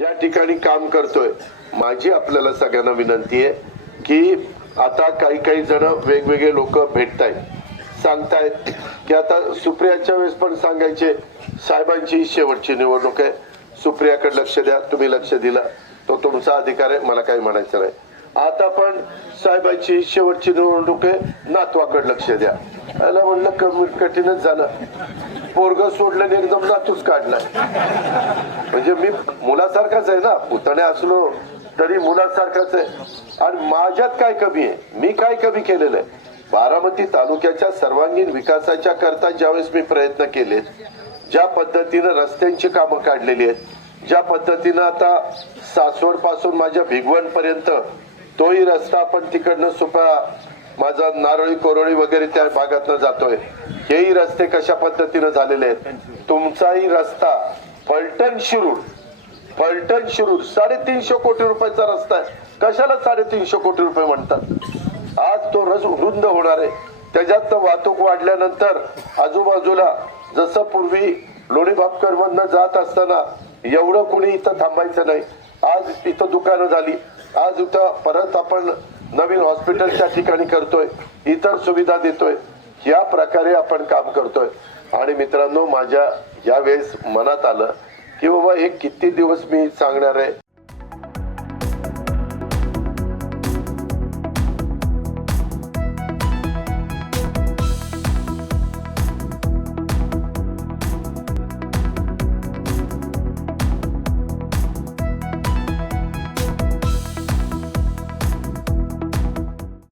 या ठिकाणी काम करतोय। माझी आपल्याला सगळ्यांना विनंती आहे की आता काही जण वेगवेगळे लोक भेटतायत, सांगतायत की आता सुप्रियाच्या वेळेस पण सांगायचे साहेबांची शेवटची निवडणूक आहे, सुप्रियाकडे लक्ष द्या, तुम्ही लक्ष दिला तो तुमचा अधिकार आहे, मला काही म्हणायचं नाही। आता पण साहेबांची शेवटची निवडणूक आहे, नातवाकडे लक्ष द्या। याला म्हणलं कठीणच झालं, पोरग सोडलं आणि एकदम नातूच काढलाय। म्हणजे मी मुलासारखाच आहे ना, पुतणे असलो तरी मुलासारखाच आहे। आणि माझ्यात काय कमी आहे, मी काय कमी केलेलं आहे? बारामती तालुक्याच्या सर्वांगीण विकासाच्या करता ज्यावेळेस मी प्रयत्न केले, ज्या पद्धतीने रस्त्यांची कामं काढलेली आहेत, ज्या पद्धतीनं आता सासवड पासून माझ्या भिगवण पर्यंत तोही रस्ता आपण तिकडनं सुपा माझा नारळी कोरोळी वगैरे त्या भागातनं जातोय, हेही रस्ते कशा पद्धतीनं झालेले आहेत। तुमचाही रस्ता फलटण शिरूर 350 कोटी रुपयाचा रस्ता आहे, कशाला 350 कोटी रुपये म्हणतात? आज तो रुंद होणार आहे, त्याच्यात वाहतूक वाढल्यानंतर आजूबाजूला जसं पूर्वी लोणी भापकर मधनं जात असताना एवढं कुणी इथं थांबायचं नाही, आज इथं दुकानं झाली, आज इथं परत आपण नवीन हॉस्पिटलच्या ठिकाणी करतोय, इतर सुविधा देतोय, या प्रकारे आपण काम करतोय। आणि मित्रांनो, माझ्या यावेळेस मनात आलं की बाबा हे किती दिवस मी सांगणार आहे।